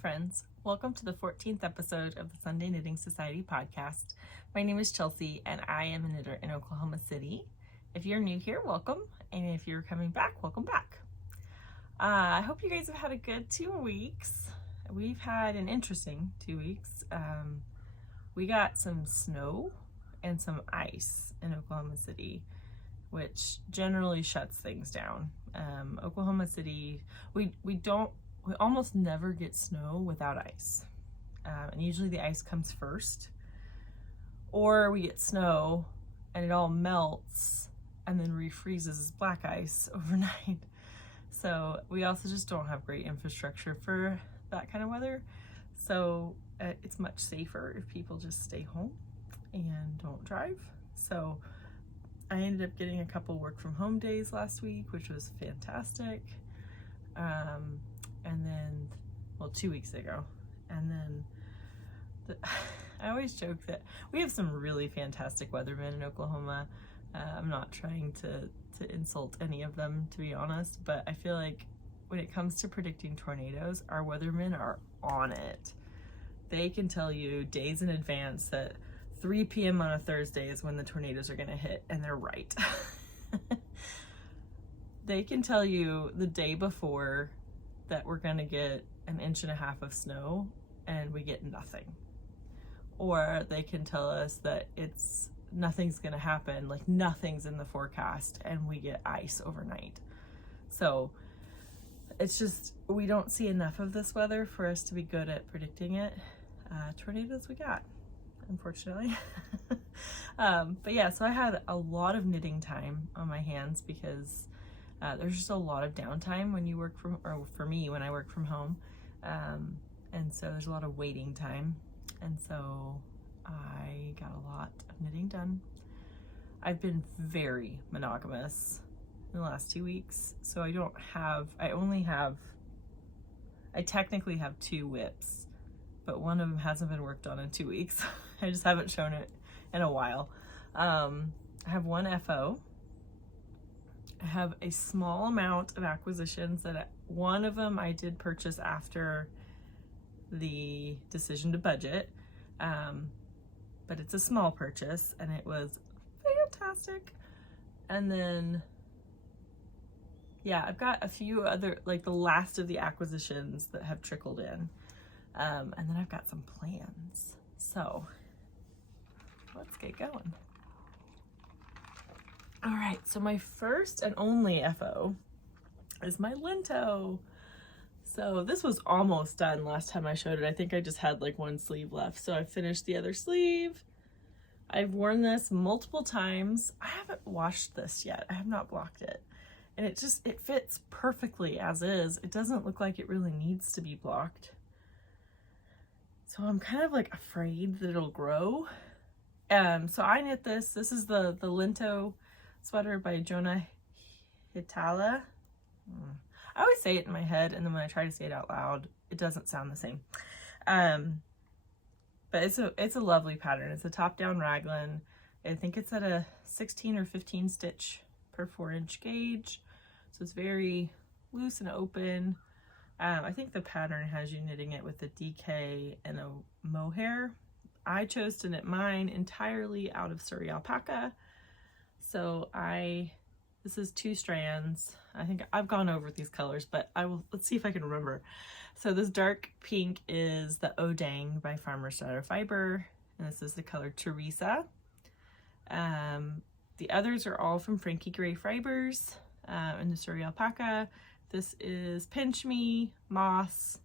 friends, welcome to the 14th episode of the Sunday Knitting Society podcast. My name is Chelsea and I am a knitter in Oklahoma City. If you're new here, welcome, and if you're coming back, welcome back. I hope you guys have had a good 2 weeks. We've had an interesting 2 weeks. We got some snow and some ice in Oklahoma City, which generally shuts things down. Oklahoma City, we almost never get snow without ice. And usually the ice comes first, or we get snow and it all melts and then refreezes as black ice overnight. So we also just don't have great infrastructure for that kind of weather. So it's much safer if people just stay home and don't drive. So I ended up getting a couple work from home days last week, which was fantastic. And then, 2 weeks ago. And then I always joke that we have some really fantastic weathermen in Oklahoma. I'm not trying to insult any of them, to be honest, but I feel like when it comes to predicting tornadoes, our weathermen are on it. They can tell you days in advance that 3 p.m. on a Thursday is when the tornadoes are going to hit, and they're right. They can tell you the day before that we're going to get 1.5 inches of snow and we get nothing. Or they can tell us that nothing's going to happen, like nothing's in the forecast, and we get ice overnight. So it's just, we don't see enough of this weather for us to be good at predicting it. Tornadoes we got, unfortunately. But yeah, so I had a lot of knitting time on my hands because there's just a lot of downtime when you work from, or for me, when I work from home. And so there's a lot of waiting time. And so I got a lot of knitting done. I've been very monogamous in the last 2 weeks. So I technically have 2 whips, but one of them hasn't been worked on in 2 weeks. I just haven't shown it in a while. I have 1 FO. I have a small amount of acquisitions that one of them I did purchase after the decision to budget, but it's a small purchase and it was fantastic. And then yeah, I've got a few other, like the last of the acquisitions that have trickled in, and then I've got some plans. So let's get going. All right, so my first and only FO is my Lento. So this was almost done last time I showed it. I think I just had like 1 sleeve left. So I finished the other sleeve. I've worn this multiple times. I haven't washed this yet. I have not blocked it. And it fits perfectly as is. It doesn't look like it really needs to be blocked. So I'm kind of like afraid that it'll grow. So I knit this. This is the Lento sweater by Jonna, Hietala. I always say it in my head, and then when I try to say it out loud, it doesn't sound the same. But it's a lovely pattern. It's a top-down raglan. I think it's at a 16 or 15 stitch per 4-inch gauge, so it's very loose and open. I think the pattern has you knitting it with a DK and a mohair. I chose to knit mine entirely out of Surrey alpaca. So this is 2 strands. I think I've gone over these colors, but let's see if I can remember. So this dark pink is the Odang by Farmer's Daughter Fiber, and this is the color Teresa. The others are all from Frankie Gray Fibers, and the Surrey alpaca. This is Pinch Me, Moss,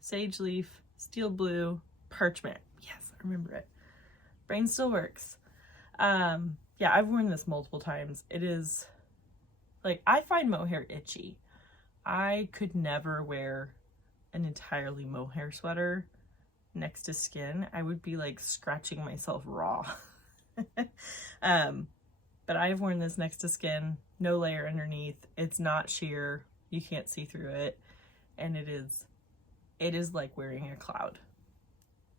Sage Leaf, Steel Blue, Parchment. Yes, I remember it. Brain still works. Yeah, I've worn this multiple times. It is, like, I find mohair itchy. I could never wear an entirely mohair sweater next to skin. I would be, like, scratching myself raw. But I've worn this next to skin, no layer underneath. It's not sheer. You can't see through it. And it is like wearing a cloud.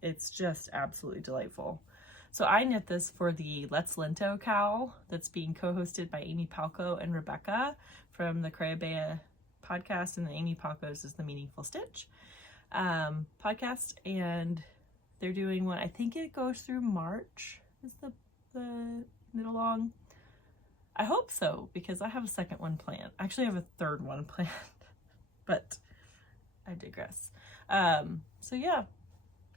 It's just absolutely delightful. So I knit this for the Let's Lento cowl that's being co-hosted by Amy Palco and Rebecca from the Crayabea podcast, and the Amy Palco's is the Meaningful Stitch. podcast, and they're doing one. I think it goes through March is the knit along. I hope so, because I have a second one planned. Actually, I have a third one planned, but I digress. So yeah,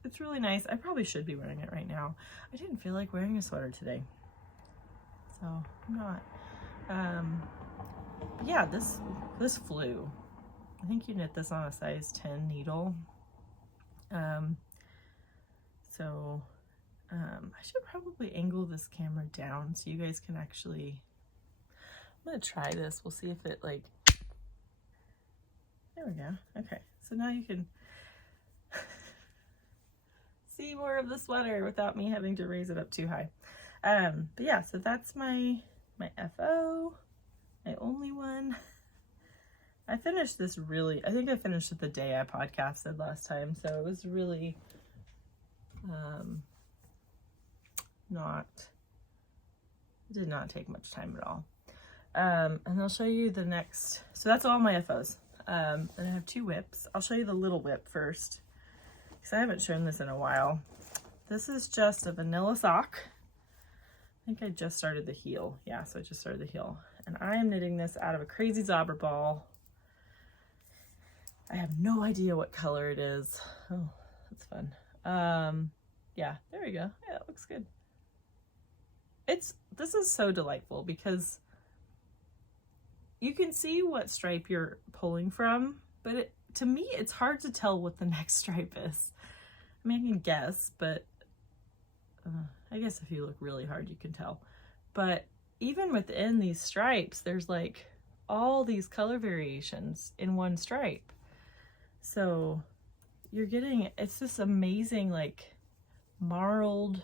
it's really nice. I probably should be wearing it right now. I didn't feel like wearing a sweater today, so I'm not. Yeah, this flew. I think you knit this on a size 10 needle. I should probably angle this camera down so you guys can actually, I'm gonna try this. We'll see if it like, there we go. Okay, so now you can see more of the sweater without me having to raise it up too high. But yeah, so that's my FO, my only one. I finished this really, I think I finished it the day I podcasted last time, so it was really it did not take much time at all. And I'll show you the next, so that's all my FOs. And I have 2 whips. I'll show you the little whip first, because I haven't shown this in a while. This is just a vanilla sock. I think I just started the heel. Yeah, so I just started the heel. And I am knitting this out of a crazy Zobber ball. I have no idea what color it is. Oh, that's fun. Yeah, there we go. Yeah, it looks good. This is so delightful because you can see what stripe you're pulling from, but to me, it's hard to tell what the next stripe is. I mean, I can guess, but I guess if you look really hard, you can tell. But even within these stripes, there's like all these color variations in one stripe. So you're getting, it's this amazing, like, marled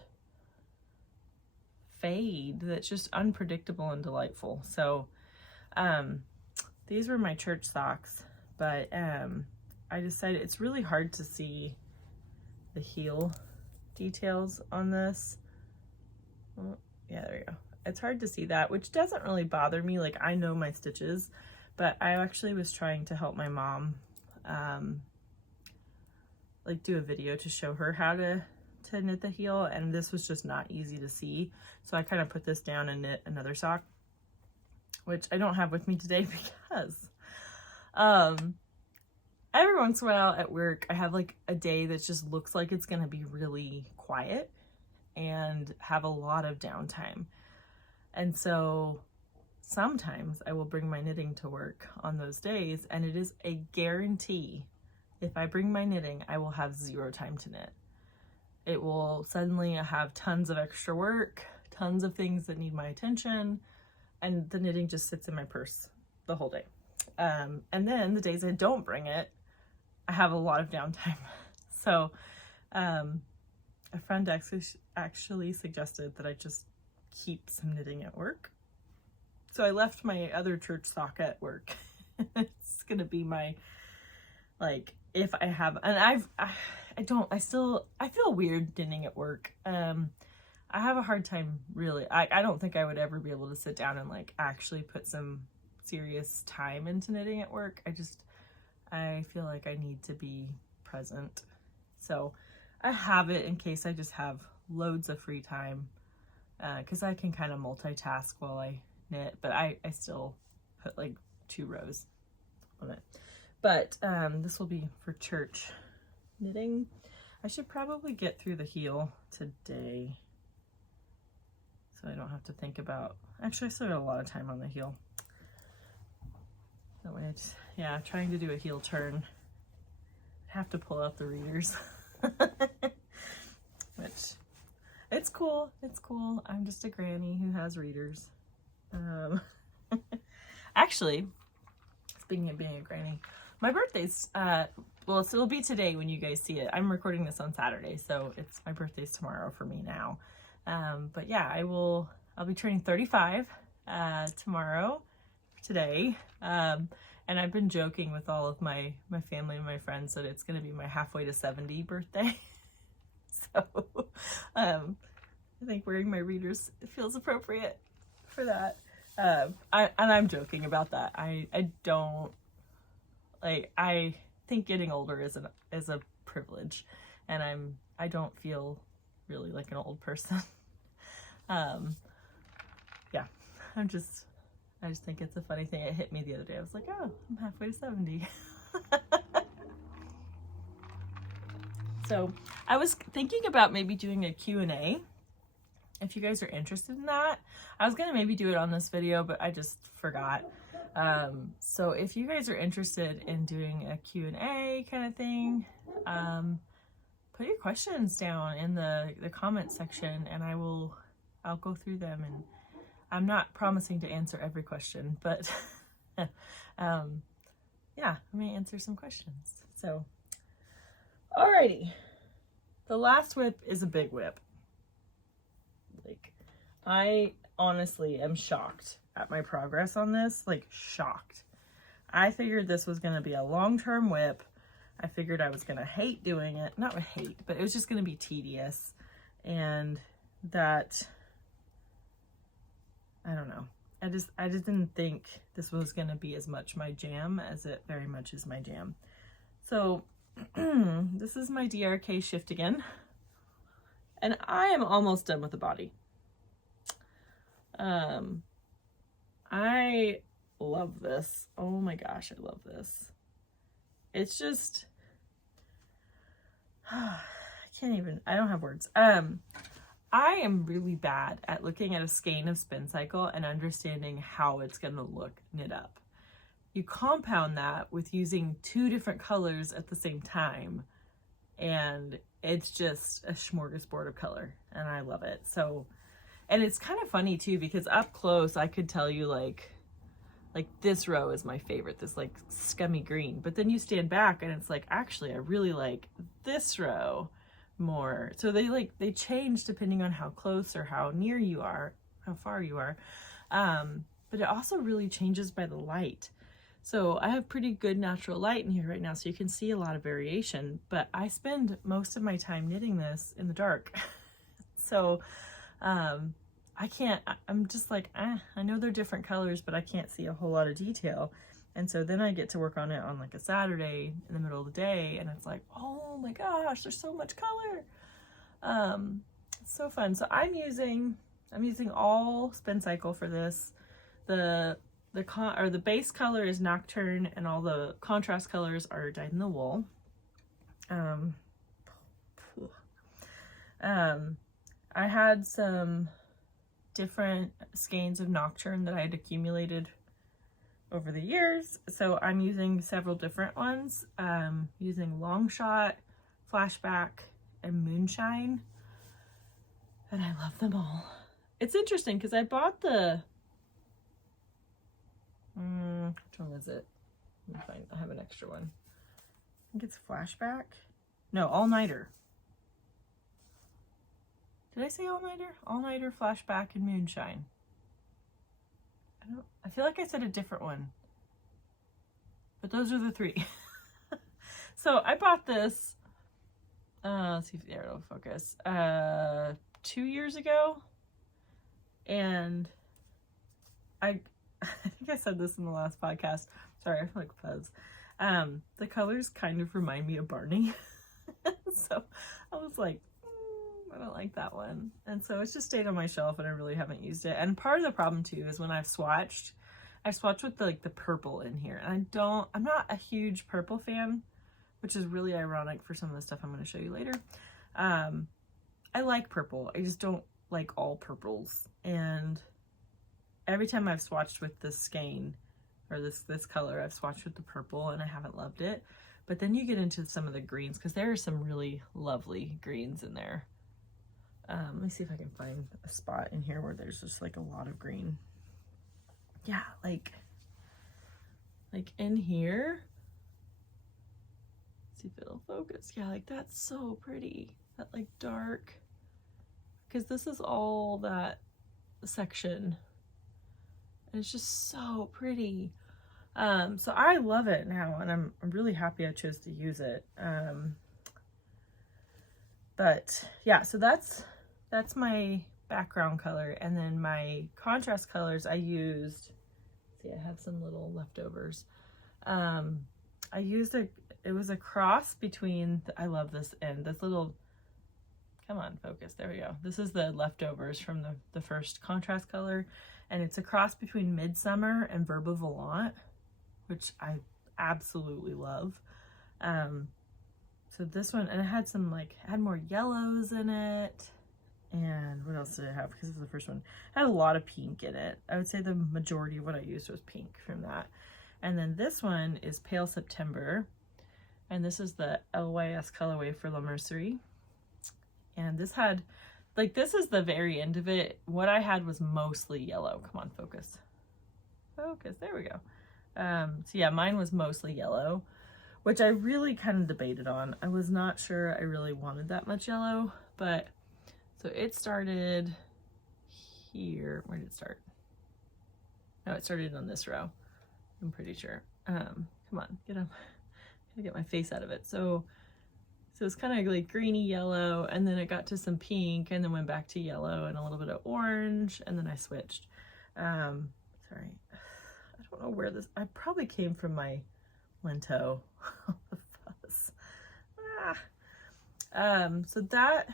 fade that's just unpredictable and delightful. So these were my church socks, but I decided it's really hard to see the heel details on this. Oh, yeah, there you go. It's hard to see that, which doesn't really bother me. Like, I know my stitches, but I actually was trying to help my mom like do a video to show her how to knit the heel, and this was just not easy to see. So I kind of put this down and knit another sock, which I don't have with me today because every once in a while at work, I have like a day that just looks like it's going to be really quiet and have a lot of downtime. And so sometimes I will bring my knitting to work on those days, and it is a guarantee. If I bring my knitting, I will have 0 time to knit. It will suddenly have tons of extra work, tons of things that need my attention, and the knitting just sits in my purse the whole day. And then the days I don't bring it, I have a lot of downtime. So a friend actually suggested that I just keep some knitting at work. So I left my other church sock at work. It's gonna be my, like, if I have, and I feel weird knitting at work. I have a hard time really. I don't think I would ever be able to sit down and like actually put some serious time into knitting at work. I feel like I need to be present. So I have it in case I just have loads of free time, because I can kind of multitask while I knit, but I still put like 2 rows on it. But this will be for church knitting. I should probably get through the heel today, so I don't have to think about, actually I still got a lot of time on the heel. That way yeah, trying to do a heel turn. I have to pull out the readers. Which, it's cool, it's cool. I'm just a granny who has readers. Actually, speaking of being a granny, my birthday's, well, so it'll be today when you guys see it. I'm recording this on Saturday, so my birthday's tomorrow for me now. But yeah, I'll be turning 35 tomorrow, today. And I've been joking with all of my family and my friends that it's going to be my halfway to 70 birthday. So I think wearing my readers feels appropriate for that. And I'm joking about that. I don't, like, I think getting older is a privilege, and I don't feel really like an old person. Yeah, I just think it's a funny thing. It hit me the other day. I was like, oh, I'm halfway to 70. So I was thinking about maybe doing a Q&A. If you guys are interested in that, I was gonna maybe do it on this video, but I just forgot. So if you guys are interested in doing a Q&A kind of thing, put your questions down in the comment section, and I'll go through them. And I'm not promising to answer every question, but yeah, I may answer some questions. So, alrighty, the last whip is a big whip. Like, I honestly am shocked at my progress on this, like shocked. I figured this was gonna be a long-term whip. I figured I was gonna hate doing it, not hate, but it was just gonna be tedious, and that, I don't know. I just didn't think this was gonna be as much my jam as it very much is my jam. So this is my DRK Shiftigan, and I am almost done with the body. I love this. Oh my gosh, I love this. It's just, I don't have words. I am really bad at looking at a skein of spin cycle and understanding how it's going to look knit up. You compound that with using 2 different colors at the same time, and it's just a smorgasbord of color, and I love it. So, and it's kind of funny too, because up close I could tell you like this row is my favorite, this like scummy green, but then you stand back and it's like, actually I really like this row more. So they change depending on how close or how near you are, how far you are. But it also really changes by the light. So I have pretty good natural light in here right now, so you can see a lot of variation, but I spend most of my time knitting this in the dark. So I'm just like, I know they're different colors, but I can't see a whole lot of detail. And so then I get to work on it on like a Saturday in the middle of the day, and it's like, oh my gosh, there's so much color. It's so fun. So I'm using all spin cycle for this. The base color is Nocturne, and all the contrast colors are dyed in the wool. I had some different skeins of Nocturne that I had accumulated over the years, so I'm using several different ones, using Longshot, Flashback, and Moonshine, and I love them all. It's interesting because I bought the which one was it? Let me find, I have an extra one. I think it's Flashback. No, All Nighter. Did I say All Nighter? All Nighter, Flashback, and Moonshine. I feel like I said a different one, but those are the 3. So I bought this, let's see if there it'll focus, 2 years ago, and I think I said this in the last podcast. Sorry, I feel like fuzz. The colors kind of remind me of Barney. So I was like, I don't like that one. And so it's just stayed on my shelf, and I really haven't used it. And part of the problem too is when I've swatched with the purple in here. And I'm not a huge purple fan, which is really ironic for some of the stuff I'm going to show you later. I like purple. I just don't like all purples. And every time I've swatched with this skein or this color, I've swatched with the purple and I haven't loved it. But then you get into some of the greens, because there are some really lovely greens in there. Let me see if I can find a spot in here where there's just like a lot of green. Yeah, like in here. Let's see if it'll focus. Yeah, like that's so pretty. That like dark, because this is all that section. And it's just so pretty. So I love it now, and I'm really happy I chose to use it. But yeah, so that's my background color, and then my contrast colors I used, see, I have some little leftovers. I used a it was a cross between, I love this end, this little, come on, focus, there we go. This is the leftovers from the first contrast color, and it's a cross between Midsummer and Verba Volant, which I absolutely love. So this one, and it had some had more yellows in it. And what else did it have? Because this is the first one. It had a lot of pink in it. I would say the majority of what I used was pink from that. And then this one is Pale September. And this is the LYS colorway for La Mercerie. And this had, this is the very end of it. What I had was mostly yellow. Come on, focus. Focus, there we go. So yeah, mine was mostly yellow, which I really kind of debated on. I was not sure I really wanted that much yellow, but so it started here. Where did it start? No, it started on this row. I'm pretty sure. Come on, gotta get my face out of it. So it's kind of like greeny yellow, and then it got to some pink, and then went back to yellow and a little bit of orange, and then I switched. Sorry, I don't know where this. I probably came from my Lento. The fuzz. So that.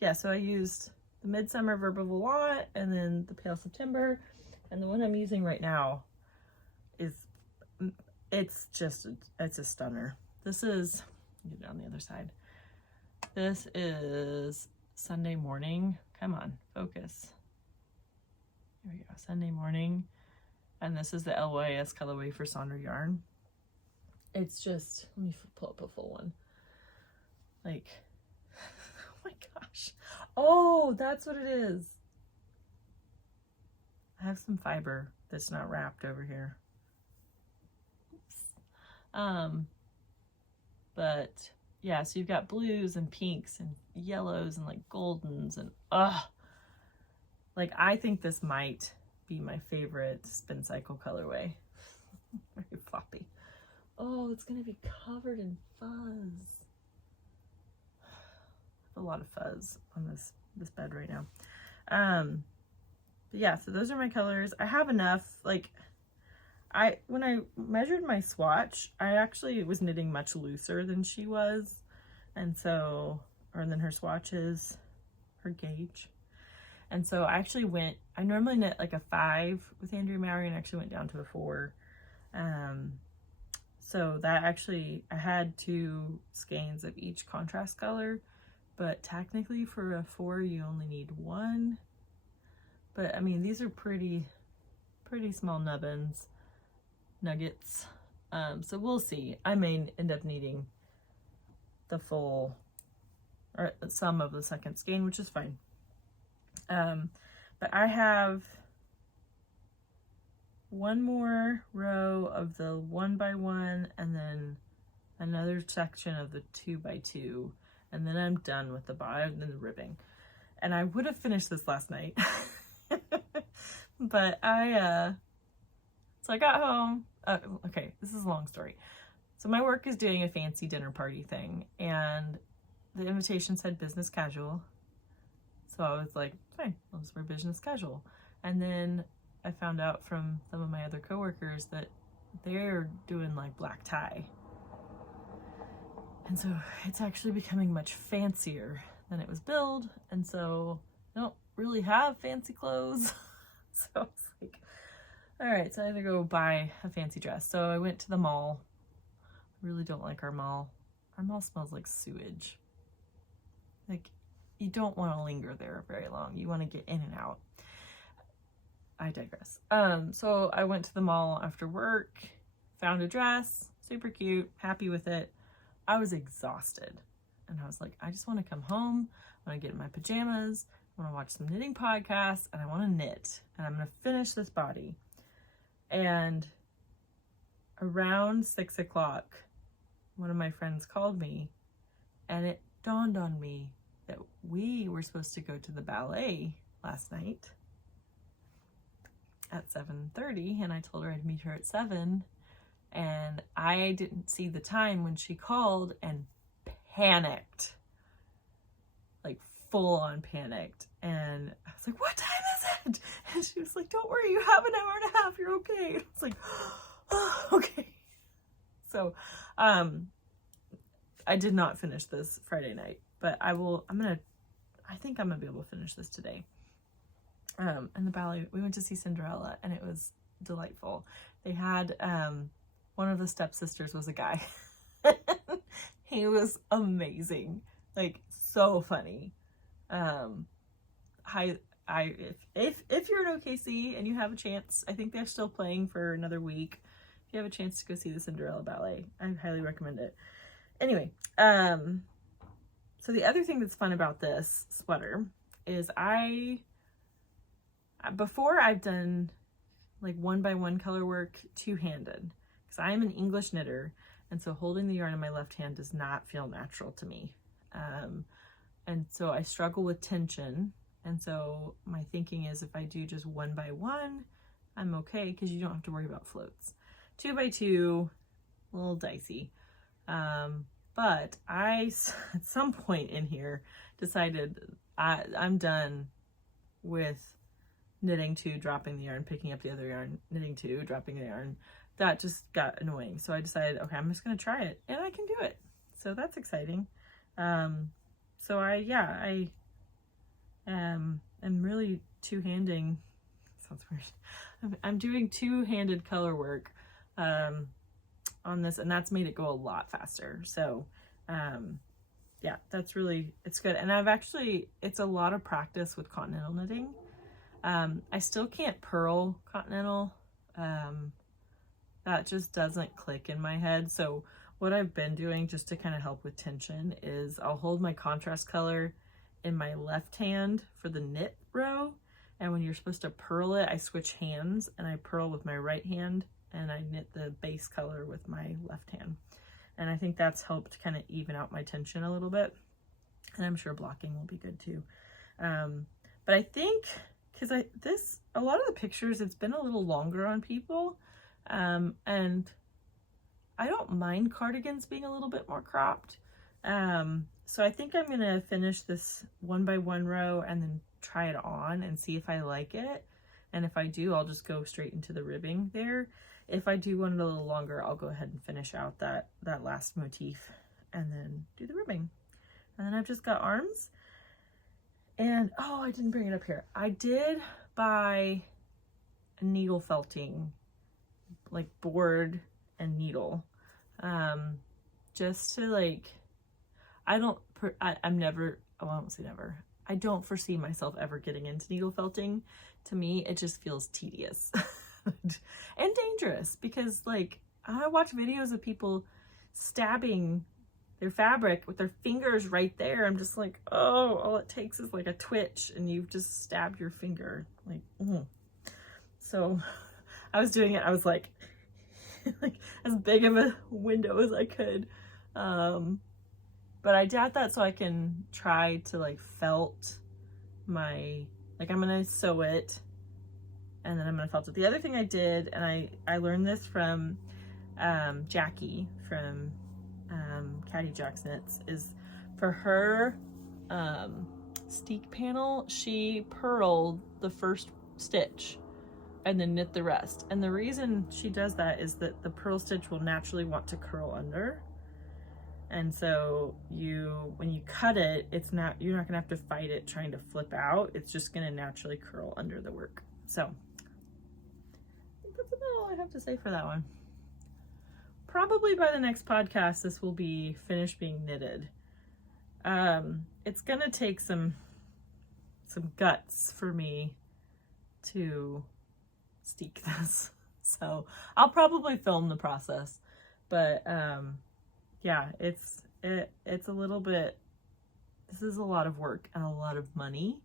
Yeah, so I used the Midsummer Verba Volant and then the Pale September, and the one I'm using right now it's a stunner. This is, get it on the other side. This is Sunday Morning. Come on, focus. Here we go, Sunday Morning. And this is the LYS colorway for Sonder Yarn. It's just, let me pull up a full one. Oh my gosh. Oh, that's what it is. I have some fiber that's not wrapped over here. Oops. But yeah, so you've got blues and pinks and yellows and goldens and I think this might be my favorite spin cycle colorway. Very floppy. Oh, it's gonna be covered in fuzz. A lot of fuzz on this bed right now. But yeah, so those are my colors. I have enough. When I measured my swatch, I actually was knitting much looser than she was, and so, or than her swatches, her gauge. And so I actually I normally knit a 5 with Andrea Mowrey, and I actually went down to a 4. So that actually, I had 2 skeins of each contrast color. But technically for a 4, you only need 1. But I mean, these are pretty small nuggets. So we'll see. I may end up needing the full, or some of the second skein, which is fine. But I have one more row of the 1x1, and then another section of the 2x2. And then I'm done with the bottom and the ribbing. And I would have finished this last night. But so I got home. Okay, this is a long story. So my work is doing a fancy dinner party thing, and the invitation said business casual. So I was like, fine, I'll just wear business casual. And then I found out from some of my other coworkers that they're doing black tie. And so it's actually becoming much fancier than it was billed. And so I don't really have fancy clothes. So it's all right, so I had to go buy a fancy dress. So I went to the mall. I really don't like our mall. Our mall smells like sewage. You don't want to linger there very long. You want to get in and out. I digress. So I went to the mall after work, found a dress, super cute, happy with it. I was exhausted, and I was like, I just want to come home. I want to get in my pajamas. I want to watch some knitting podcasts, and I want to knit, and I'm going to finish this body. And around 6 o'clock, one of my friends called me, and it dawned on me that we were supposed to go to the ballet last night at 7:30, and I told her I'd meet her at 7. And I didn't see the time when she called and panicked, full on panicked. And I was like, what time is it? And she was like, don't worry, you have an hour and a half, you're okay. And I was like, oh, okay. So, I did not finish this Friday night, but I think I'm gonna be able to finish this today. And the ballet, we went to see Cinderella, and it was delightful. They had, one of the stepsisters was a guy. He was amazing, like so funny. If you're in OKC and you have a chance, I think they're still playing for another week. If you have a chance to go see the Cinderella ballet, I highly recommend it. Anyway, so the other thing that's fun about this sweater is before I've done like 1x1 color work two-handed, because I'm an English knitter, and so holding the yarn in my left hand does not feel natural to me. And so I struggle with tension. And so my thinking is if I do just 1x1, I'm okay, because you don't have to worry about floats. 2x2, a little dicey. But I, at some point in here, decided I'm done with knitting two, dropping the yarn, picking up the other yarn, knitting two, dropping the yarn. That just got annoying. So I decided, okay, I'm just going to try it, and I can do it. So that's exciting. So I am really two-handing. Sounds weird. I'm doing two-handed color work on this, and that's made it go a lot faster. So yeah, that's really, it's good. And it's a lot of practice with continental knitting. I still can't purl continental. That just doesn't click in my head. So what I've been doing just to kind of help with tension is I'll hold my contrast color in my left hand for the knit row. And when you're supposed to purl it, I switch hands and I purl with my right hand and I knit the base color with my left hand. And I think that's helped kind of even out my tension a little bit. And I'm sure blocking will be good too. But I think, because a lot of the pictures, it's been a little longer on people. And I don't mind cardigans being a little bit more cropped. So I think I'm gonna finish this 1x1 row and then try it on and see if I like it. And if I do, I'll just go straight into the ribbing there. If I do want it a little longer, I'll go ahead and finish out that last motif and then do the ribbing. And then I've just got arms. And, oh, I didn't bring it up here. I did buy a needle felting, like board and needle, just to like, I won't say never. I don't foresee myself ever getting into needle felting. To me, it just feels tedious and dangerous because like I watch videos of people stabbing their fabric with their fingers right there. I'm just like, oh, all it takes is like a twitch and you've just stabbed your finger. Like, So I was doing it. I was like, like as big of a window as I could. But I did that so I can try to like felt my, like I'm gonna sew it and then I'm gonna felt it. The other thing I did, and I learned this from Jackie from Caddy Jack's Knits, is for her steek panel, she purled the first stitch and then knit the rest. And the reason she does that is that the purl stitch will naturally want to curl under. And so when you cut it, you're not gonna have to fight it trying to flip out. It's just gonna naturally curl under the work. So I think that's about all I have to say for that one. Probably by the next podcast, this will be finished being knitted. It's gonna take some guts for me to steek this. So I'll probably film the process, but yeah, it's a little bit, this is a lot of work and a lot of money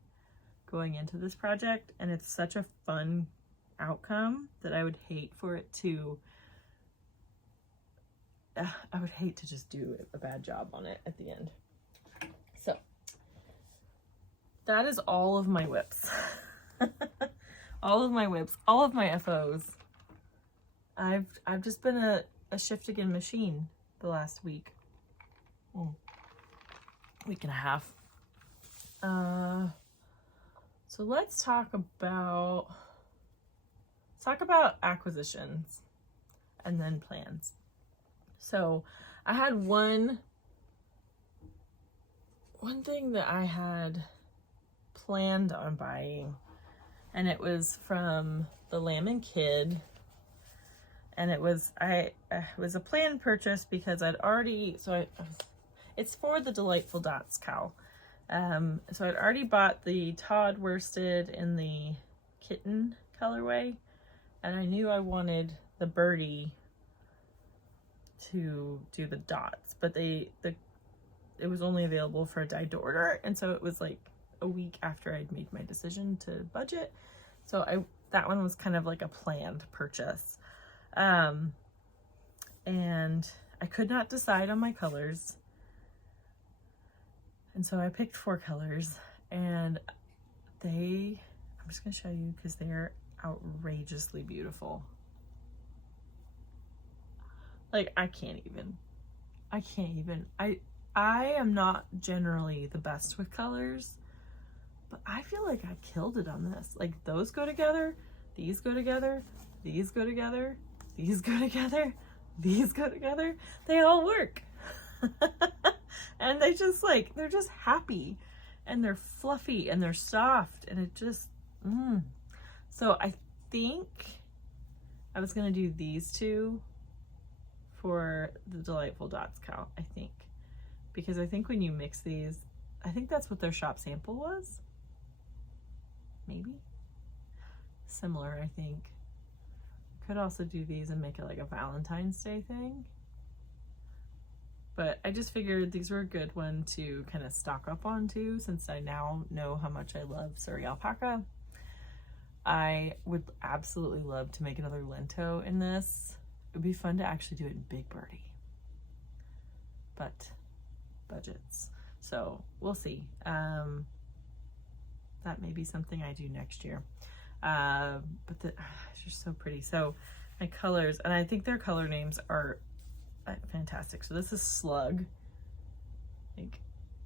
going into this project, and it's such a fun outcome that I would hate for it to, I would hate to just do a bad job on it at the end. So that is all of my whips. All of my whips, all of my FOs. I've just been a Shiftigan machine the last week. Week and a half. So let's talk about acquisitions and then plans. So I had one one thing that I had planned on buying, and it was from the Lamb and Kid, and it was a planned purchase because I'd already, it's for the Delightful Dots cowl. So I'd already bought the Todd worsted in the kitten colorway, and I knew I wanted the birdie to do the dots, but it was only available for a dyed to order, and so it was like a week after I'd made my decision to budget. So that one was kind of like a planned purchase. And I could not decide on my colors. And so I picked 4 colors, and I'm just going to show you because they're outrageously beautiful. Like, I am not generally the best with colors, but I feel like I killed it on this. Like, those go together, these go together, these go together, these go together, these go together. They all work. And they're just happy, and they're fluffy, and they're soft, and it just, So I think I was gonna do these 2 for the Delightful Dots cowl, I think. Because I think when you mix these, I think that's what their shop sample was. Maybe. Similar, I think. Could also do these and make it like a Valentine's Day thing. But I just figured these were a good one to kind of stock up on too, since I now know how much I love Surrey alpaca. I would absolutely love to make another Lento in this. It would be fun to actually do it in Big Birdie. But budgets. So we'll see. That may be something I do next year. But it's just so pretty. So my colors, and I think their color names are fantastic. So this is Slug.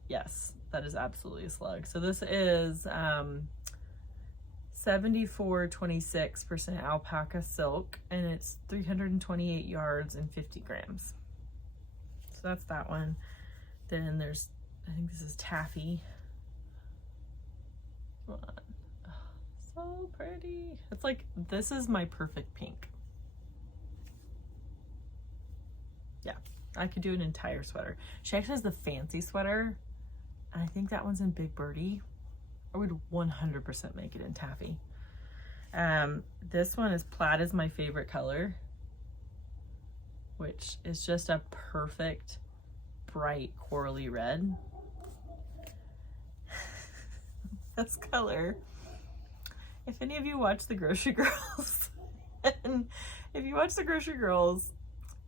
Yes, that is absolutely a slug. So this is 74-26% alpaca silk, and it's 328 yards and 50 grams. So that's that one. Then there's, I think this is Taffy. Come on. Oh, so pretty. It's like, this is my perfect pink. Yeah, I could do an entire sweater. She actually has the fancy sweater, and I think that one's in Big Birdie. I would 100% make it in Taffy. This one is Plaid is my favorite color, which is just a perfect bright corally red. This color, if any of you watch the Grocery Girls, and if you watch the Grocery Girls,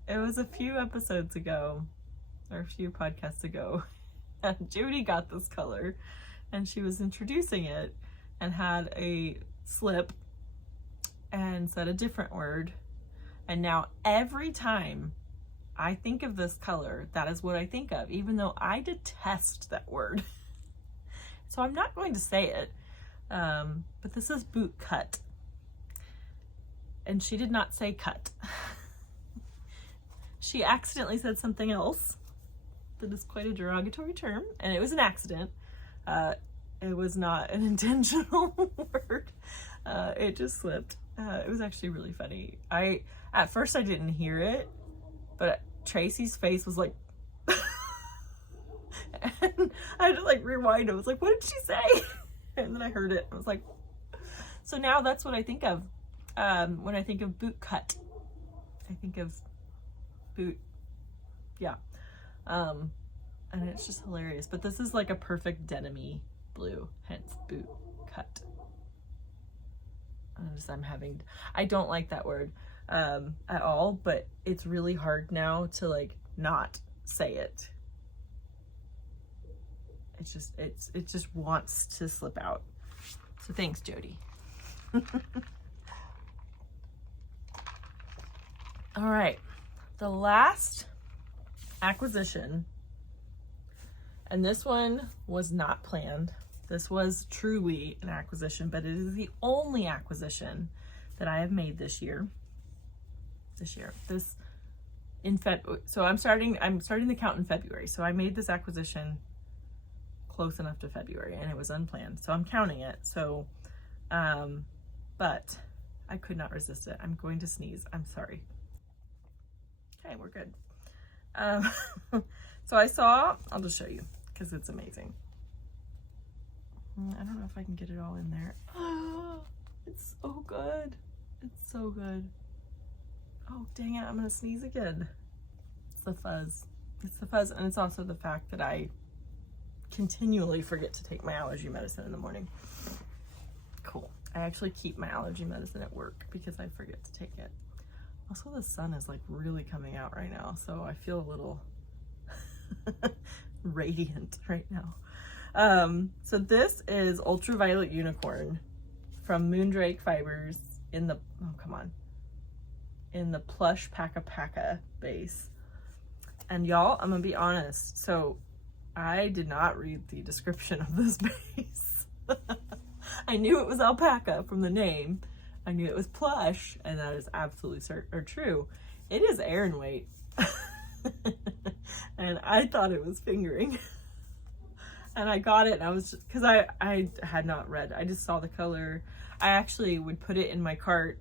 it was a few episodes ago, or a few podcasts ago, and Judy got this color, and she was introducing it, and had a slip, and said a different word, and now every time I think of this color, that is what I think of, even though I detest that word. So I'm not going to say it, but this is boot cut, and she did not say cut. She accidentally said something else that is quite a derogatory term, and it was an accident. It was not an intentional word. It just slipped. It was actually really funny. At first I didn't hear it, but Tracy's face was like, and I had to like rewind. I was like, what did she say? And then I heard it. I was like, so now that's what I think of when I think of boot cut. I think of boot, yeah. And it's just hilarious. But this is like a perfect denim-y blue, hence boot cut. I don't like that word at all, but it's really hard now to like not say it. It just wants to slip out. So thanks, Jody. All right, the last acquisition, and this one was not planned. This was truly an acquisition, but it is the only acquisition that I have made this year. So I'm starting the count in February. So I made this acquisition close enough to February, and it was unplanned, so I'm counting it. So, but I could not resist it. I'm going to sneeze. I'm sorry. Okay, we're good. So I'll just show you because it's amazing. I don't know if I can get it all in there. It's so good. It's so good. Oh, dang it. I'm going to sneeze again. It's the fuzz. It's the fuzz, and it's also the fact that I continually forget to take my allergy medicine in the morning. Cool. I actually keep my allergy medicine at work because I forget to take it. Also, the sun is like really coming out right now, so I feel a little radiant right now. So this is Ultraviolet Unicorn from Moondrake Fibers in the, in the plush Paca base. And y'all, I'm gonna be honest, so I did not read the description of this base. I knew it was alpaca from the name. I knew it was plush, and that is absolutely true. It is Aran weight. And I thought it was fingering. And I got it, and I was just, because I had not read. I just saw the color. I actually would put it in my cart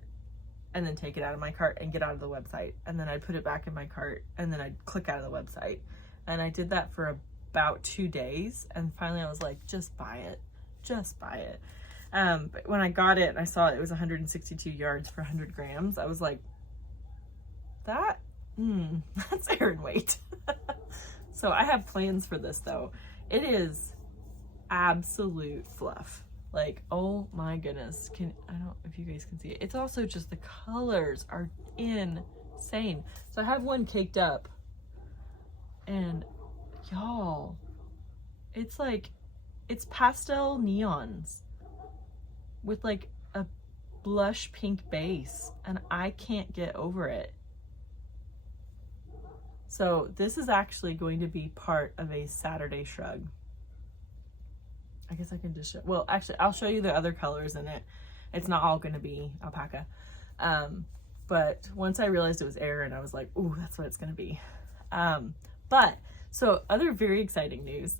and then take it out of my cart and get out of the website. And then I'd put it back in my cart, and then I'd click out of the website. And I did that for about 2 days. And finally I was like, just buy it. Just buy it. But when I got it and I saw it was 162 yards for 100 grams, I was like, that's Aran weight. So I have plans for this though. It is absolute fluff. Like, oh my goodness. I don't know if you guys can see it. It's also just the colors are insane. So I have one caked up, and y'all, it's like, it's pastel neons with like a blush pink base, and I can't get over it. So this is actually going to be part of a Saturday Shrug. I guess I can just show, well, actually I'll show you the other colors in it. It's not all going to be alpaca. But once I realized it was Aran, I was like, ooh, that's what it's going to be. So other very exciting news.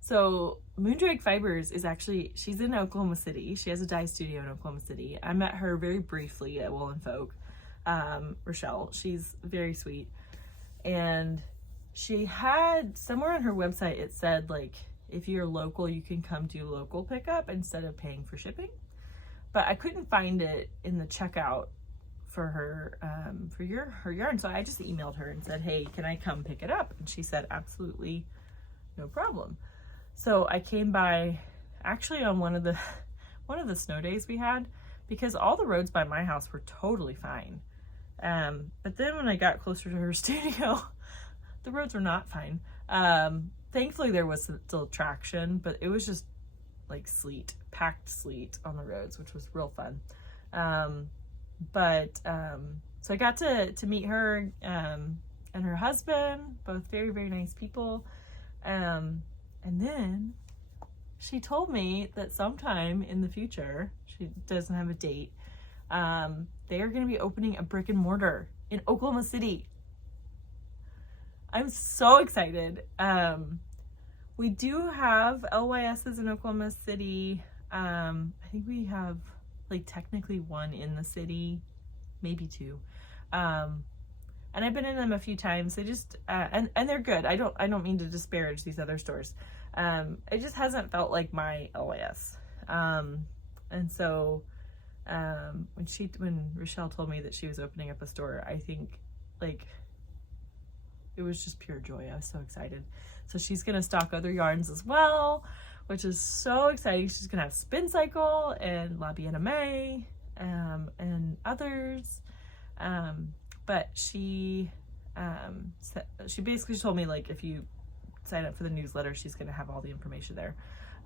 So Moondrake Fibers is actually, she's in Oklahoma City. She has a dye studio in Oklahoma City. I met her very briefly at Wool and Folk. Rochelle, she's very sweet. And she had, somewhere on her website, it said like, if you're local, you can come do local pickup instead of paying for shipping. But I couldn't find it in the checkout for her, her yarn. So I just emailed her and said, hey, can I come pick it up? And she said, absolutely, no problem. So I came by actually on one of the snow days we had, because all the roads by my house were totally fine. But then when I got closer to her studio, the roads were not fine. Thankfully there was still traction, but it was just like sleet, packed sleet on the roads, which was real fun. So I got to meet her, and her husband, both very, very nice people. And then she told me that sometime in the future, she doesn't have a date, they are going to be opening a brick and mortar in Oklahoma City. I'm so excited. We do have LYSs in Oklahoma City. I think we have like technically one in the city, maybe two. And I've been in them a few times. They just, and they're good. I don't mean to disparage these other stores. It just hasn't felt like my LYS. And so, when Rochelle told me that she was opening up a store, I think like it was just pure joy. I was so excited. So she's going to stock other yarns as well, which is so exciting. She's going to have Spin Cycle and La Bien Aimée, and others. But she basically told me, like, if you sign up for the newsletter, she's going to have all the information there.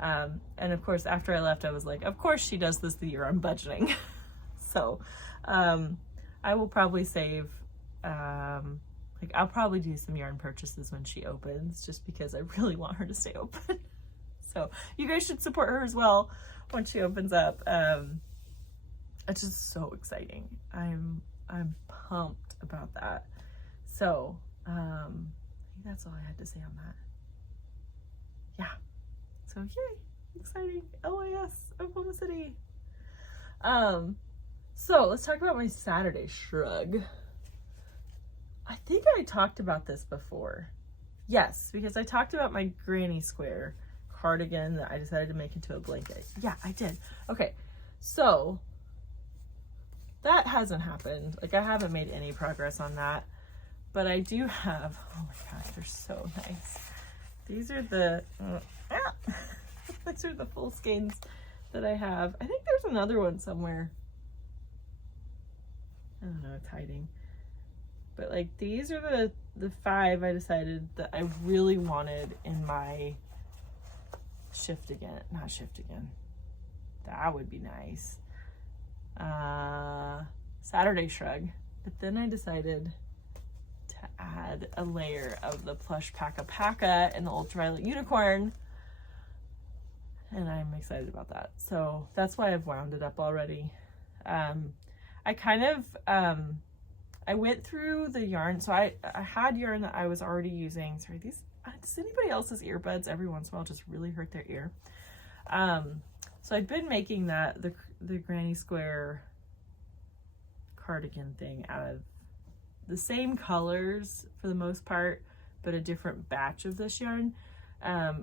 And of course, after I left, I was like, of course she does this the year I'm budgeting. So, I will probably save, like, I'll probably do some yarn purchases when she opens, just because I really want her to stay open. So you guys should support her as well when she opens up. It's just so exciting. I'm pumped about that. So, I think that's all I had to say on that. So yay, exciting. LAS, Oklahoma City. So let's talk about my Saturday shrug. I think I talked about this before. Yes, because I talked about my granny square cardigan that I decided to make into a blanket. Yeah, I did. Okay, so that hasn't happened. Like, I haven't made any progress on that, but I do have, oh my gosh, they're so nice. These are the, these are the full skeins that I have. I think there's another one somewhere. I don't know, it's hiding. But like, these are the 5 I decided that I really wanted in my Shiftigan. Not Shiftigan. That would be nice. Saturday shrug. But then I decided to add a layer of the plush Paka Paka and the ultraviolet unicorn. And I'm excited about that. So that's why I've wound it up already. I kind of, I went through the yarn. So I had yarn that I was already using. Sorry, does anybody else's earbuds every once in a while just really hurt their ear? So I'd been making that, the granny square cardigan thing out of the same colors for the most part, but a different batch of this yarn.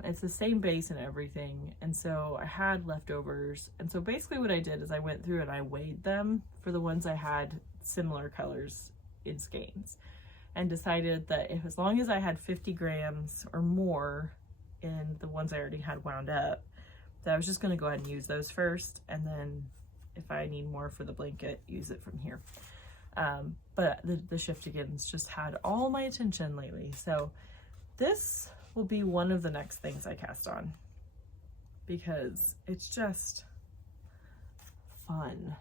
It's the same base and everything, and so I had leftovers, and so basically what I did is I went through and I weighed them for the ones I had similar colors in skeins, and decided that if, as long as I had 50 grams or more in the ones I already had wound up, that I was just going to go ahead and use those first, and then if I need more for the blanket, use it from here. But the Shiftigans just had all my attention lately, so this will be one of the next things I cast on, because it's just fun.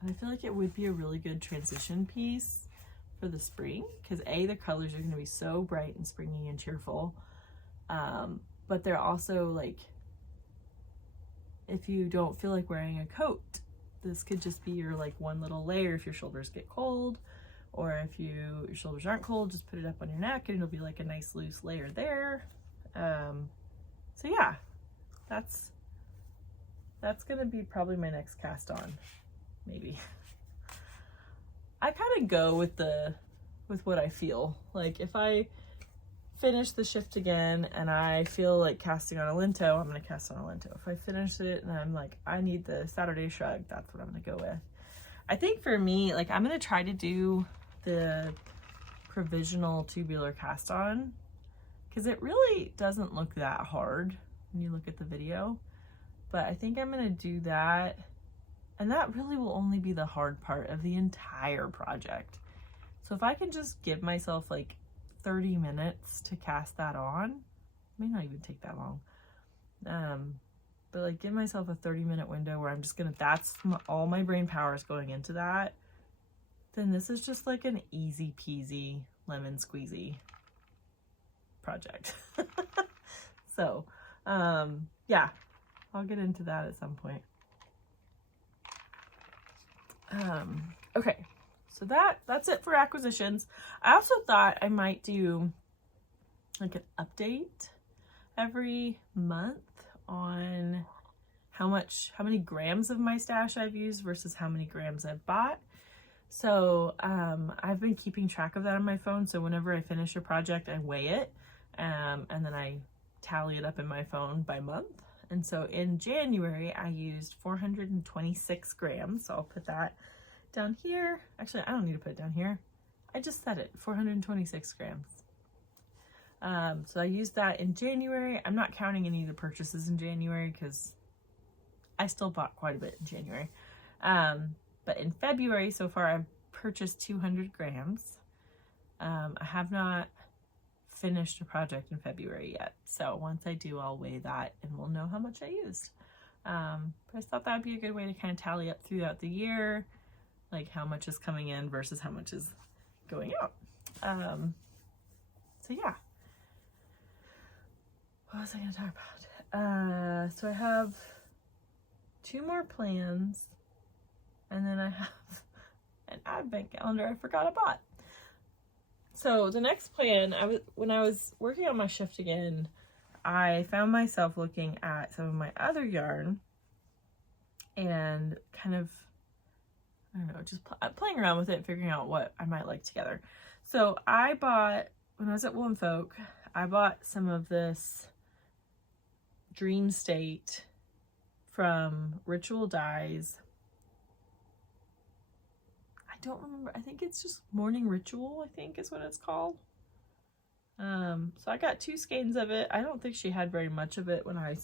And I feel like it would be a really good transition piece for the spring, because the colors are going to be so bright and springy and cheerful, but they're also like, if you don't feel like wearing a coat, this could just be your like one little layer if your shoulders get cold, or if your shoulders aren't cold, just put it up on your neck and it'll be like a nice loose layer there. So yeah, that's gonna be probably my next cast on, maybe. I kind of go with what I feel. Like, if I finish the Shiftigan and I feel like casting on a Lento, I'm gonna cast on a Lento. If I finish it and I'm like, I need the Saturday shrug, that's what I'm gonna go with. I think for me, like, I'm gonna try to do the provisional tubular cast on, because it really doesn't look that hard when you look at the video, but I think I'm gonna do that, and that really will only be the hard part of the entire project. So if I can just give myself like 30 minutes to cast that on, it may not even take that long, but like give myself a 30-minute window where I'm just gonna, all my brain power is going into that, then this is just like an easy peasy lemon squeezy project. So yeah, I'll get into that at some point. Okay, so that's it for acquisitions. I also thought I might do like an update every month on how many grams of my stash I've used versus how many grams I've bought. So I've been keeping track of that on my phone, so whenever I finish a project I weigh it, and then I tally it up in my phone by month. And so in January I used 426 grams, so I'll put that down here. Actually, I don't need to put it down here, I just said it, 426 grams. So I used that in January. I'm not counting any of the purchases in January because I still bought quite a bit in January. But in February so far I've purchased 200 grams. I have not finished a project in February yet, so once I do I'll weigh that and we'll know how much I used. But I thought that would be a good way to kind of tally up throughout the year, like how much is coming in versus how much is going out. So yeah, what was I going to talk about? So I have 2 more plans, and then I have an advent calendar I forgot I bought. So the next plan, when I was working on my Shiftigan, I found myself looking at some of my other yarn and kind of, I don't know, just playing around with it, figuring out what I might like together. So I bought, when I was at Wool and Folk, I bought some of this Dream State from Ritual Dyes. I don't remember. I think it's just Morning Ritual, I think is what it's called. So I got 2 skeins of it. I don't think she had very much of it when I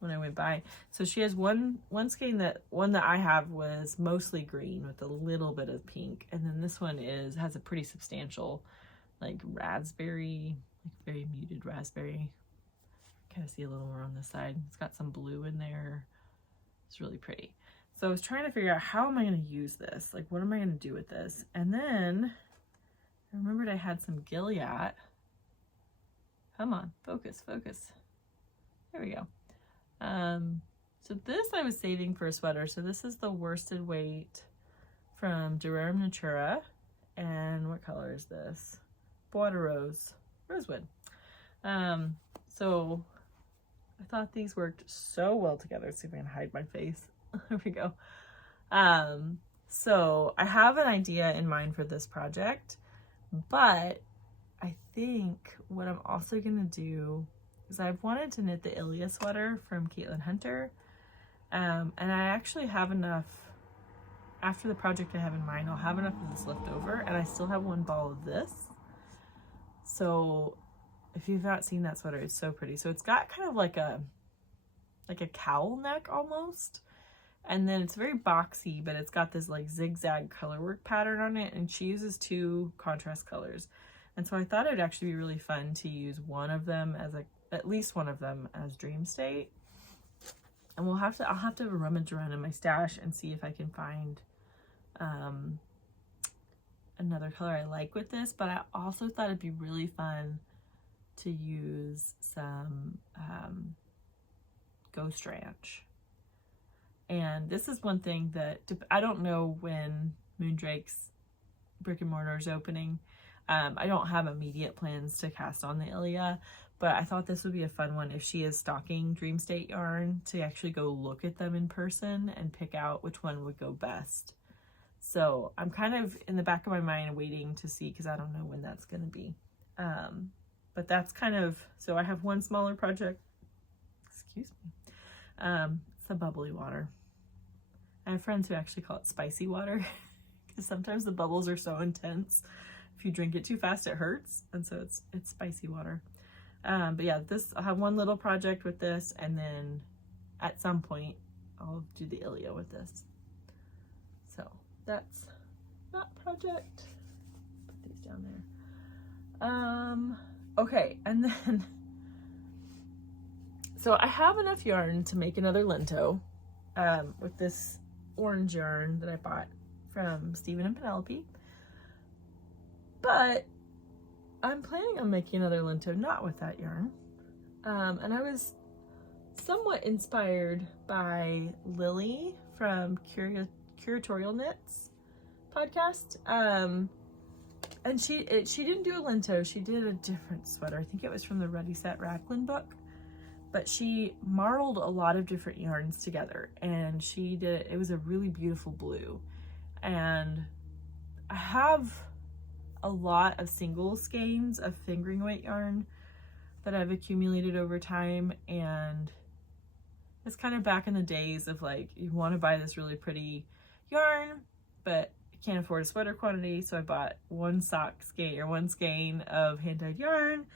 went by. So she has one skein that I have was mostly green with a little bit of pink, and then this one has a pretty substantial like raspberry, like very muted raspberry. Kind of see a little more on this side. It's got some blue in there. It's really pretty. So I was trying to figure out, how am I going to use this? Like, what am I going to do with this? And then I remembered I had some Gilead. Come on, focus. There we go. So this I was saving for a sweater. So this is the worsted weight from Durham Natura. And what color is this? Bordeaux Rosewood. So I thought these worked so well together. Let's see if I can hide my face. There we go. So I have an idea in mind for this project, but I think what I'm also going to do is I've wanted to knit the Ilia sweater from Caitlin Hunter. And I actually have enough, after the project I have in mind, I'll have enough of this left over, and I still have one ball of this. So if you've not seen that sweater, it's so pretty. So it's got kind of like a cowl neck almost. And then it's very boxy, but it's got this like zigzag colorwork pattern on it, and she uses 2 contrast colors. And so I thought it'd actually be really fun to use one of them as at least one of them as Dream State. And I'll have to rummage around in my stash and see if I can find another color I like with this. But I also thought it'd be really fun to use some Ghost Ranch. And this is one thing that I don't know when Moondrake's brick and mortar is opening. I don't have immediate plans to cast on the Ilia, but I thought this would be a fun one if she is stocking Dream State yarn, to actually go look at them in person and pick out which one would go best. So I'm kind of in the back of my mind waiting to see, because I don't know when that's going to be. But that's kind of, so I have one smaller project. Excuse me. It's the bubbly water. I have friends who actually call it spicy water because sometimes the bubbles are so intense. If you drink it too fast, it hurts. And so it's spicy water. But yeah, I'll have one little project with this, and then at some point I'll do the Ilia with this. So that's that project. Put these down there. Okay, and then so I have enough yarn to make another Lento with this orange yarn that I bought from Stephen and Penelope. But I'm planning on making another Lento not with that yarn. And I was somewhat inspired by Lily from Curatorial Knits podcast. And she didn't do a Lento, she did a different sweater. I think it was from the Ready Set Racklin book. But she marled a lot of different yarns together, and it was a really beautiful blue. And I have a lot of single skeins of fingering weight yarn that I've accumulated over time, and it's kind of back in the days of like, you want to buy this really pretty yarn, but you can't afford a sweater quantity, so I bought one skein of hand-dyed yarn,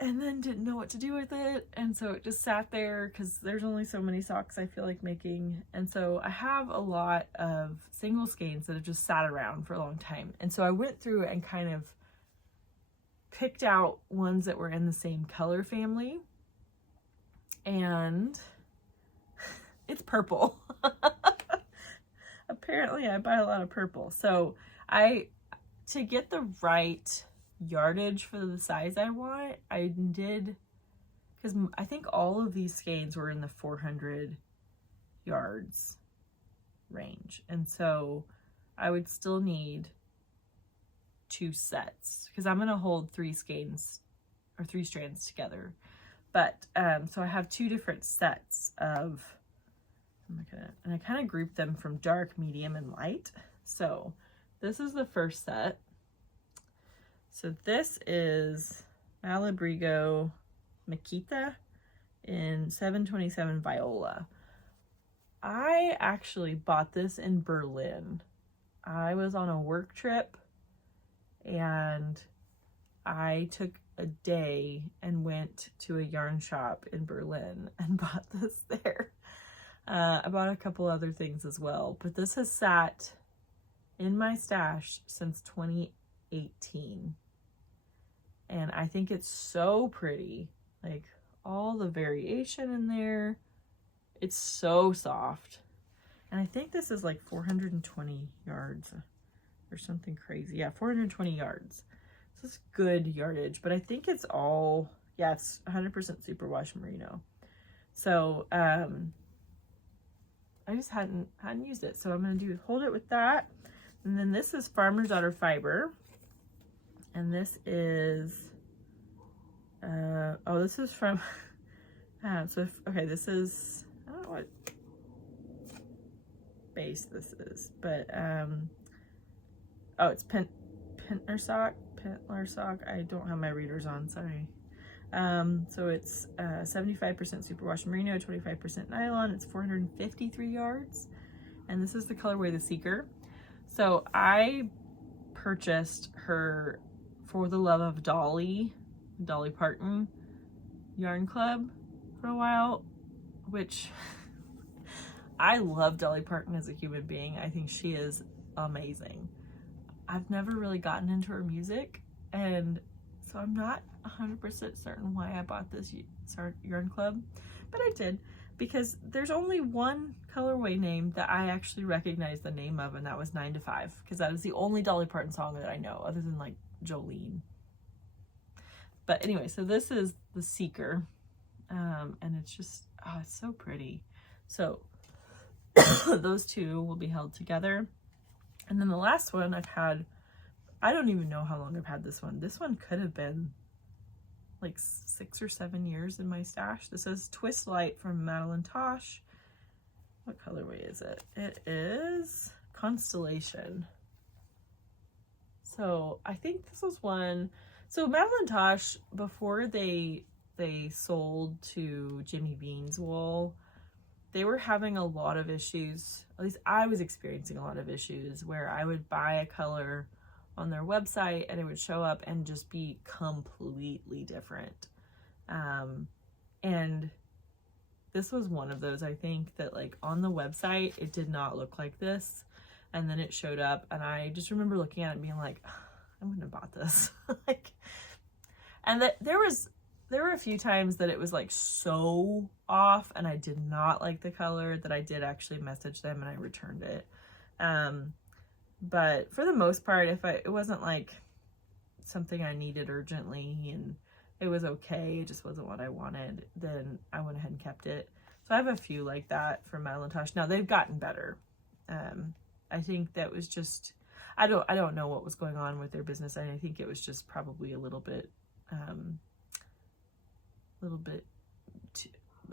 and then didn't know what to do with it, and so it just sat there because there's only so many socks I feel like making. And so I have a lot of single skeins that have just sat around for a long time, and so I went through and kind of picked out ones that were in the same color family, and it's purple. Apparently I buy a lot of purple, so to get the right yardage for the size I want, I did, because I think all of these skeins were in the 400 yards range, and so I would still need 2 sets, because I'm going to hold 3 skeins or 3 strands together. But, so I have 2 different sets of, and I kind of group them from dark, medium, and light. So this is the first set. So this is Malabrigo Makita in 727 Viola. I actually bought this in Berlin. I was on a work trip and I took a day and went to a yarn shop in Berlin and bought this there. I bought a couple other things as well, but this has sat in my stash since 2018. And I think it's so pretty. Like all the variation in there. It's so soft. And I think this is like 420 yards or something crazy. Yeah, 420 yards. This is good yardage, but I think it's all, yeah, it's 100% superwash merino. So, I just hadn't used it. So I'm going to hold it with that. And then this is Farmer's Daughter Fiber. And this is, this is from, this is, I don't know what base this is, but, it's Pentler sock. I don't have my readers on, sorry. So it's 75% superwash merino, 25% nylon. It's 453 yards. And this is the colorway The Seeker. So I purchased her For the Love of Dolly Parton Yarn Club for a while, which I love Dolly Parton as a human being. I think she is amazing. I've never really gotten into her music, and so I'm not 100% certain why I bought this yarn club, but I did because there's only one colorway name that I actually recognize the name of, and that was 9 to 5, because that is the only Dolly Parton song that I know other than like Jolene. But anyway, so this is The Seeker, and it's just, it's so pretty. So those two will be held together. And then the last one I've had, I don't even know how long I've had this one. This one could have been like 6 or 7 years in my stash. This is Twist Light from Madeline Tosh. What colorway is it? It is Constellation. So I think this was one. So Madeline Tosh, before they sold to Jimmy Bean's wool, they were having a lot of issues. At least I was experiencing a lot of issues where I would buy a color on their website and it would show up and just be completely different. And this was one of those, I think, that like on the website, it did not look like this. And then it showed up and I just remember looking at it and being like, I wouldn't have bought this. And that there were a few times that it was like so off and I did not like the color that I did actually message them and I returned it. But for the most part, it wasn't like something I needed urgently and it was okay, it just wasn't what I wanted, then I went ahead and kept it. So I have a few like that from Madeline Tosh. Now they've gotten better. I think that was just, I don't know what was going on with their business. And I think it was just probably a little bit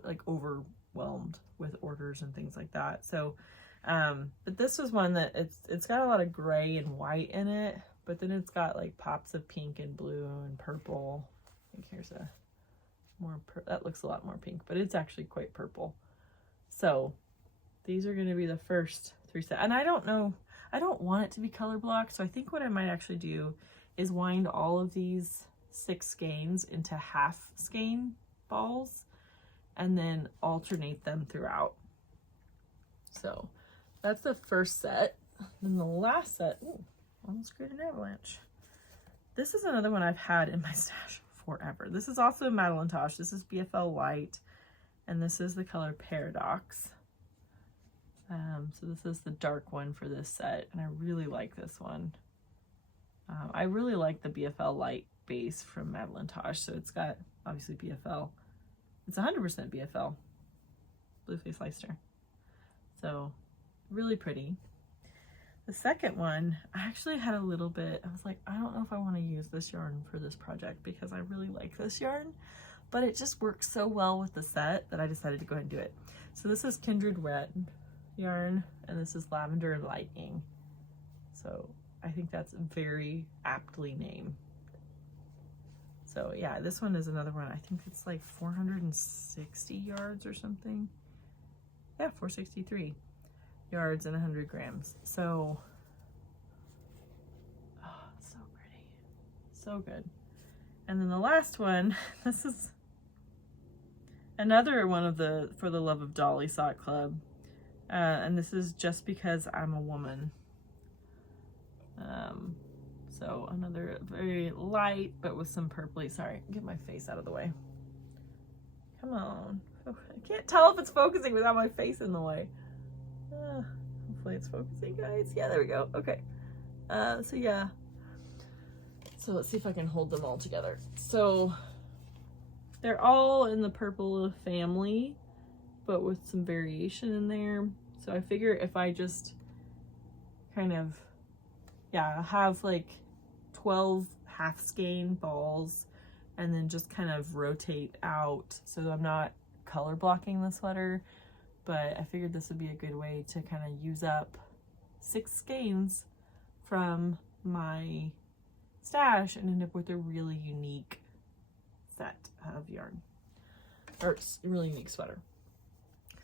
like overwhelmed with orders and things like that. So, but this was one that it's got a lot of gray and white in it, but then it's got like pops of pink and blue and purple. I think here's a more, that looks a lot more pink, but it's actually quite purple. So these are going to be the first 3 sets. And I don't know, I don't want it to be color blocked. So I think what I might actually do is wind all of these 6 skeins into half skein balls and then alternate them throughout. So that's the first set. Then the last set, almost created an avalanche. This is another one I've had in my stash forever. This is also Madeline Tosh. This is BFL Light, and this is the color Paradox. So this is the dark one for this set, and I really like this one. I really like the BFL Light base from Madeline Tosh. So it's got obviously BFL. It's 100% BFL, Blue Face Leicester. So really pretty. The second one, I actually had a little bit, I was like, I don't know if I want to use this yarn for this project because I really like this yarn, but it just works so well with the set that I decided to go ahead and do it. So this is Kindred Wet yarn, and this is Lavender Lightning. So I think that's very aptly named. So yeah, this one is another one. I think it's like 460 yards or something. Yeah, 463 yards and 100 grams. So, oh, so pretty. So good. And then the last one, this is another one of the For the Love of Dolly Sock Club. And this is Just Because I'm a Woman. So another very light, but with some purpley. Sorry, get my face out of the way. Come on. Oh, I can't tell if it's focusing without my face in the way. Hopefully it's focusing, guys. Yeah, there we go. Okay. So yeah. So let's see if I can hold them all together. So they're all in the purple family, but with some variation in there. So I figure if I just kind of, yeah, have like 12 half skein balls and then just kind of rotate out so I'm not color blocking the sweater. But I figured this would be a good way to kind of use up 6 skeins from my stash and end up with a really unique set of yarn, or really unique sweater.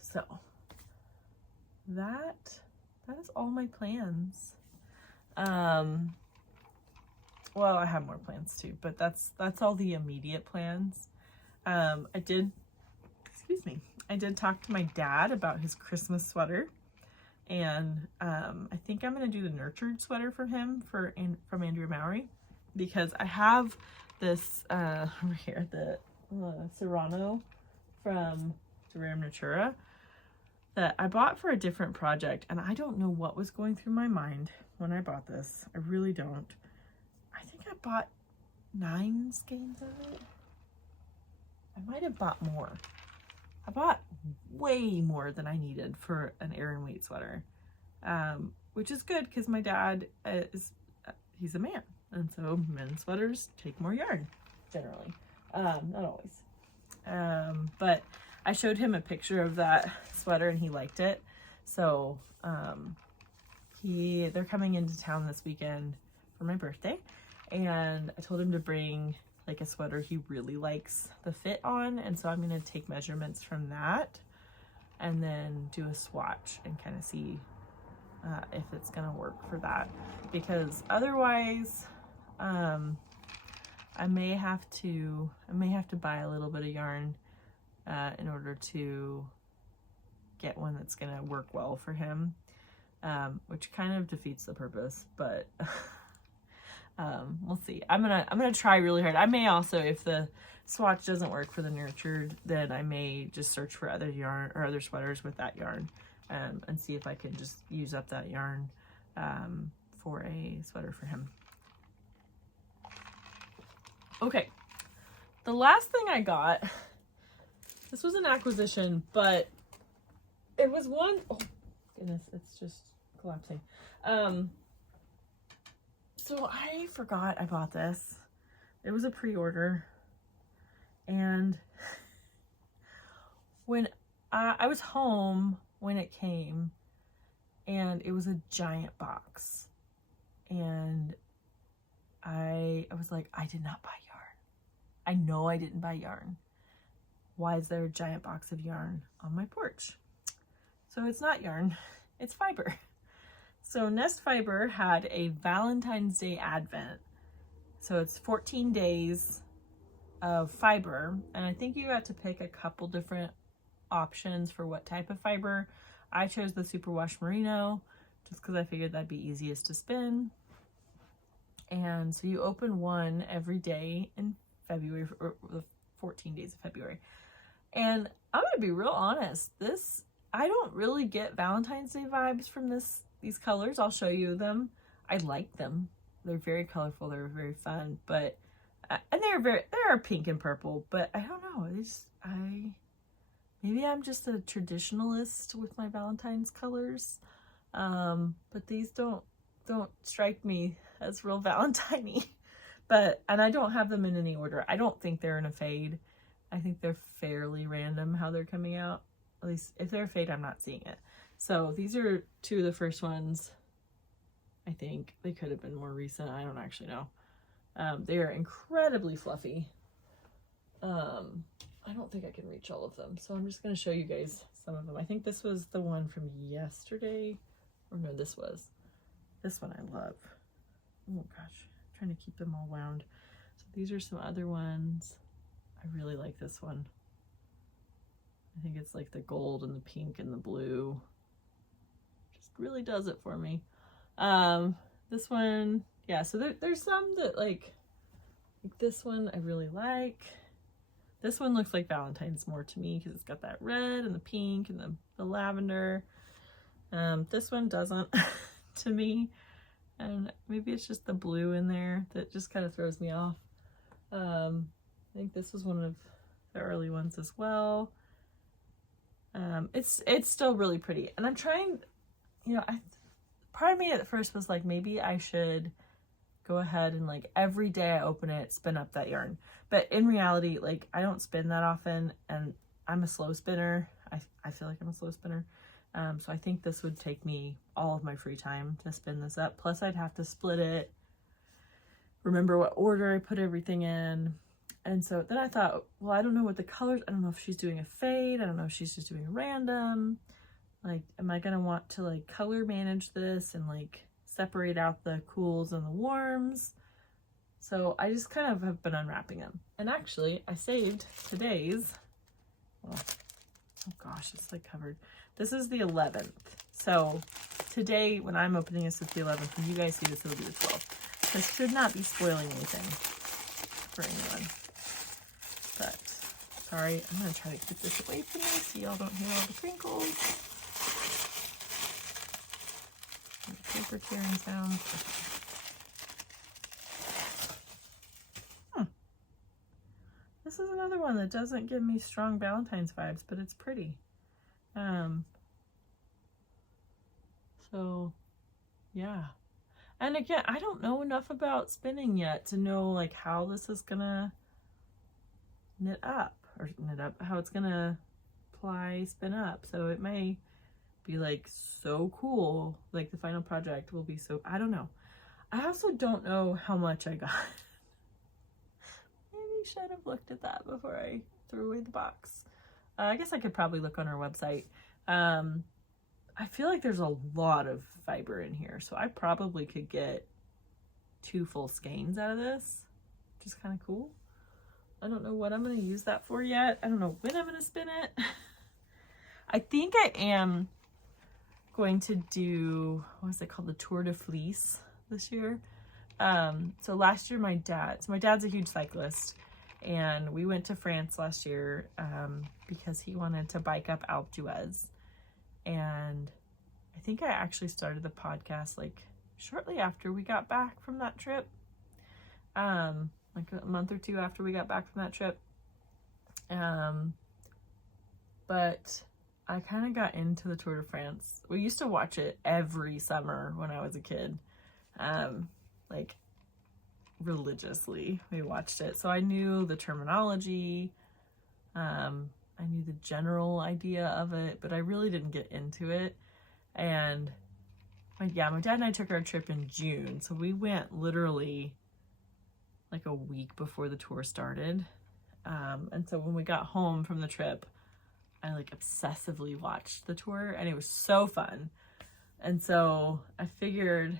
So that is all my plans. Well, I have more plans too, but that's all the immediate plans. I did talk to my dad about his Christmas sweater, and I think I'm gonna do the nurtured sweater for him from Andrea Mowrey, because I have this over here, the Serrano from Terrarium Natura that I bought for a different project, and I don't know what was going through my mind when I bought this. I really don't. I think I bought 9 skeins of it. I might have bought more. I bought way more than I needed for an Aran weight sweater, which is good because my dad he's a man, and so men's sweaters take more yarn generally, not always. But I showed him a picture of that sweater and he liked it, so they're coming into town this weekend for my birthday, and I told him to bring like a sweater he really likes the fit on, and so I'm going to take measurements from that and then do a swatch and kind of see if it's going to work for that, because otherwise I may have to buy a little bit of yarn in order to get one that's going to work well for him, which kind of defeats the purpose, but we'll see. I'm gonna try really hard. I may also, if the swatch doesn't work for the nurtured, then I may just search for other yarn or other sweaters with that yarn, and see if I can just use up that yarn for a sweater for him. Okay, the last thing I got, this was an acquisition, but it was one, oh goodness, it's just collapsing. So I forgot I bought this. It was a pre-order, and when I was home when it came, and it was a giant box, and I was like, I did not buy yarn. I know I didn't buy yarn. Why is there a giant box of yarn on my porch? So it's not yarn, it's fiber. So Nest Fiber had a Valentine's Day Advent. So it's 14 days of fiber, and I think you got to pick a couple different options for what type of fiber. I chose the Superwash Merino just because I figured that'd be easiest to spin. And so you open one every day in February, or the 14 days of February. And I'm gonna be real honest, I don't really get Valentine's Day vibes from these colors. I'll show you them. I like them. They're very colorful. They're very fun, but and they're pink and purple, but I don't know. Maybe I'm just a traditionalist with my Valentine's colors. But these don't don't strike me as real Valentine-y. And I don't have them in any order. I don't think they're in a fade. I think they're fairly random how they're coming out. At least if they're a fade, I'm not seeing it. So these are two of the first ones. I think they could have been more recent. I don't actually know. They are incredibly fluffy. I don't think I can reach all of them. So I'm just going to show you guys some of them. I think this was the one from yesterday. Or no, this one I love. Oh gosh, I'm trying to keep them all wound. So these are some other ones. I really like this one. I think it's like the gold and the pink and the blue. Just really does it for me. This one, yeah, so there's some that like this one I really like. This one looks like Valentine's more to me because it's got that red and the pink and the lavender. This one doesn't to me. And maybe it's just the blue in there that just kind of throws me off. I think this was one of the early ones as well. It's still really pretty. And I'm trying, part of me at first was like, maybe I should go ahead and like every day I open it, spin up that yarn. But in reality, like I don't spin that often and I'm a slow spinner. I feel like I'm a slow spinner. So I think this would take me all of my free time to spin this up. Plus I'd have to split it, remember what order I put everything in. And so then I thought, well, I don't know what the colors, I don't know if she's doing a fade. I don't know if she's just doing a random. Like, am I going to want to like color manage this and like separate out the cools and the warms? So I just kind of have been unwrapping them. And actually I saved today's, oh gosh, it's like covered. This is the 11th. So today when I'm opening this, it's the 11th. When you guys see this, it'll be the 12th. This should not be spoiling anything for anyone. But sorry, I'm gonna try to keep this away from me so y'all don't hear all the crinkles. And paper tearing sounds. This is another one that doesn't give me strong Valentine's vibes, but it's pretty. So yeah. And again, I don't know enough about spinning yet to know like how this is gonna knit up, how it's gonna spin up. So it may be like so cool, like the final project will be so, I don't know. I also don't know how much I got. Maybe should have looked at that before I threw away the box. I guess I could probably look on our website. I feel like there's a lot of fiber in here, so I probably could get 2 full skeins out of this, which is kind of cool. I don't know what I'm going to use that for yet. I don't know when I'm going to spin it. I think I am going to do, what is it called? The Tour de Fleece this year. So last year my dad's a huge cyclist, and we went to France last year because he wanted to bike up Alpe d'Huez. And I think I actually started the podcast like shortly after we got back from that trip. Like a month or 2 after we got back from that trip. But I kind of got into the Tour de France. We used to watch it every summer when I was a kid. Like religiously we watched it. So I knew the terminology. I knew the general idea of it, but I really didn't get into it. And my dad and I took our trip in June. So we went literally like a week before the tour started. And so when we got home from the trip, I like obsessively watched the tour and it was so fun. And so I figured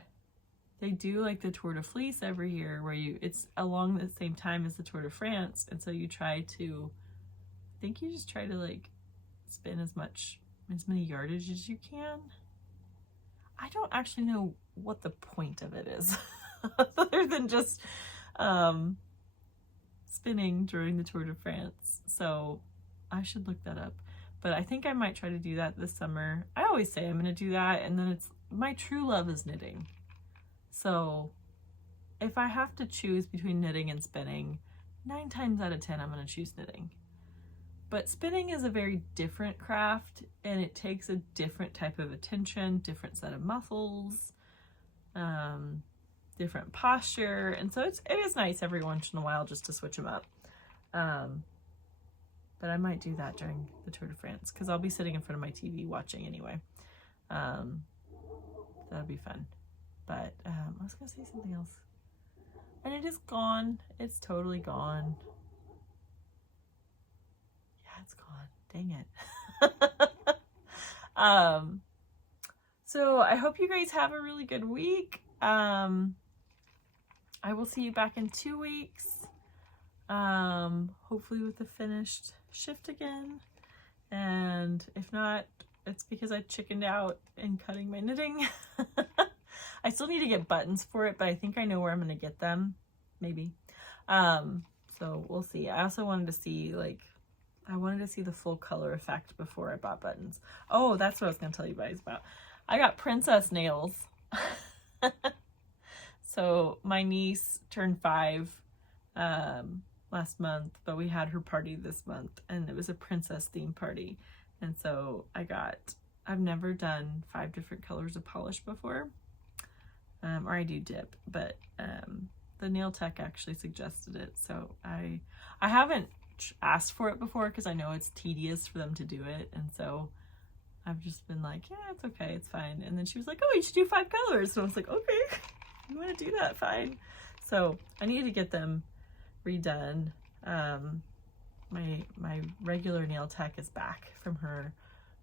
they do like the Tour de Fleece every year where it's along the same time as the Tour de France. And so you just try to like spin as many yardage as you can. I don't actually know what the point of it is other than just spinning during the Tour de France. So I should look that up. But I think I might try to do that this summer. I always say I'm going to do that, and then my true love is knitting. So if I have to choose between knitting and spinning, 9 times out of 10 I'm going to choose knitting. But spinning is a very different craft, and it takes a different type of attention, different set of muscles. different posture. And so it is nice every once in a while just to switch them up. But I might do that during the Tour de France because I'll be sitting in front of my TV watching anyway. That'll be fun. But I was going to say something else. And it is gone. It's totally gone. Yeah, it's gone. Dang it. So I hope you guys have a really good week. I will see you back in 2 weeks. Hopefully with a finished Shiftigan. And if not, it's because I chickened out in cutting my knitting. I still need to get buttons for it, but I think I know where I'm going to get them. Maybe. So we'll see. I also wanted to see, the full color effect before I bought buttons. Oh, that's what I was going to tell you guys about. I got princess nails. So my niece turned 5 last month, but we had her party this month, and it was a princess theme party. And so I've never done 5 different colors of polish before. Or I do dip, but the nail tech actually suggested it. So I haven't asked for it before because I know it's tedious for them to do it. And so I've just been like, yeah, it's okay, it's fine. And then she was like, oh, you should do 5 colors. So I was like, okay, you want to do that? Fine. So I need to get them redone. My regular nail tech is back from her.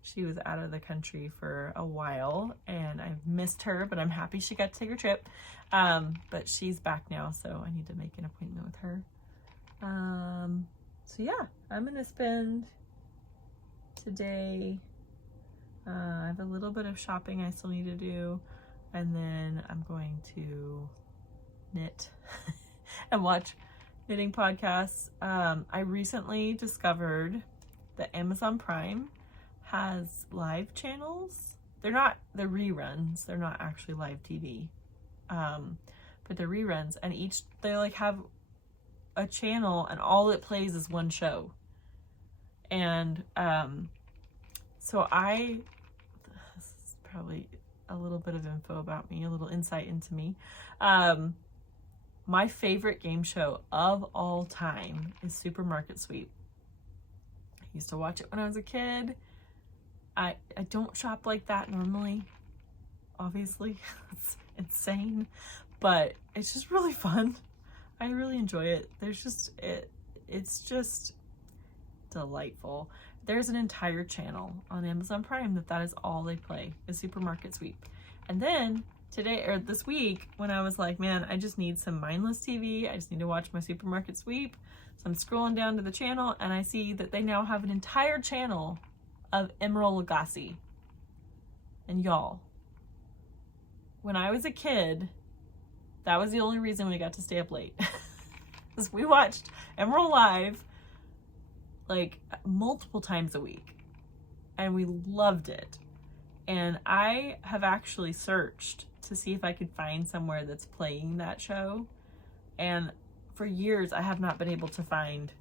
She was out of the country for a while and I've missed her, but I'm happy she got to take her trip. But she's back now, so I need to make an appointment with her. So yeah, I'm gonna spend today, I have a little bit of shopping I still need to do, and then I'm going to knit and watch knitting podcasts. I recently discovered that Amazon Prime has live channels. They're reruns. They're not actually live TV. But they're reruns, and they have a channel and all it plays is one show. And so this is probably a little bit of info about me, a little insight into me. My favorite game show of all time is Supermarket Sweep. I used to watch it when I was a kid. I don't shop like that normally, obviously. It's insane, but it's just really fun. I really enjoy it. It's just delightful. There's an entire channel on Amazon Prime that is all they play, is Supermarket Sweep. And then this week, when I was like, man, I just need some mindless TV. I just need to watch my Supermarket Sweep. So I'm scrolling down to the channel and I see that they now have an entire channel of Emerald Lagasse. And y'all, when I was a kid, that was the only reason we got to stay up late. Because we watched Emerald live like multiple times a week. And we loved it. And I have actually searched to see if I could find somewhere that's playing that show. And for years, I have not been able to find.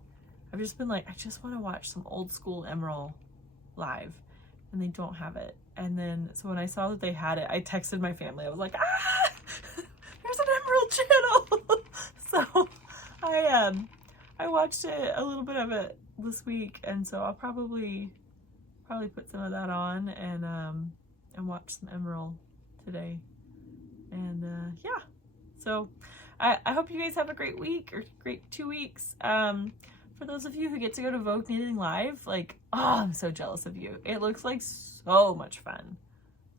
I've just been like, I just want to watch some old school Emerald live. And they don't have it. And then, so when I saw that they had it, I texted my family. I was like, there's an Emerald channel. So I watched it, a little bit of it this week. And so I'll probably put some of that on and watch some Emerald today. And yeah, so I hope you guys have a great week or great 2 weeks. For those of you who get to go to Vogue Knitting Live, I'm so jealous of you. It looks like so much fun.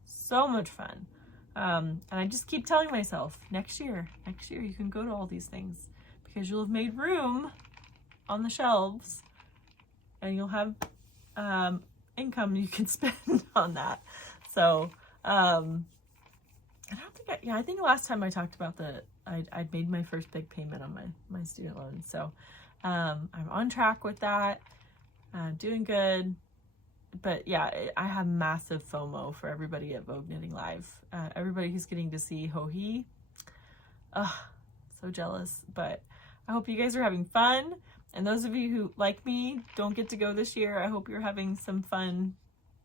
So much fun. And I just keep telling myself, next year you can go to all these things because you'll have made room on the shelves and you'll have income you can spend on that. So I think last time I talked about I'd made my first big payment on my student loan. So I'm on track with that, doing good. But yeah, I have massive FOMO for everybody at Vogue Knitting Live. Everybody who's getting to see Hohi. So jealous. But I hope you guys are having fun. And those of you who, like me, don't get to go this year, I hope you're having some fun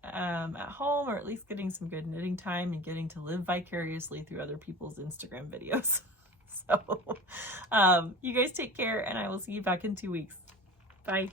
at home, or at least getting some good knitting time and getting to live vicariously through other people's Instagram videos. So you guys take care, and I will see you back in 2 weeks. Bye.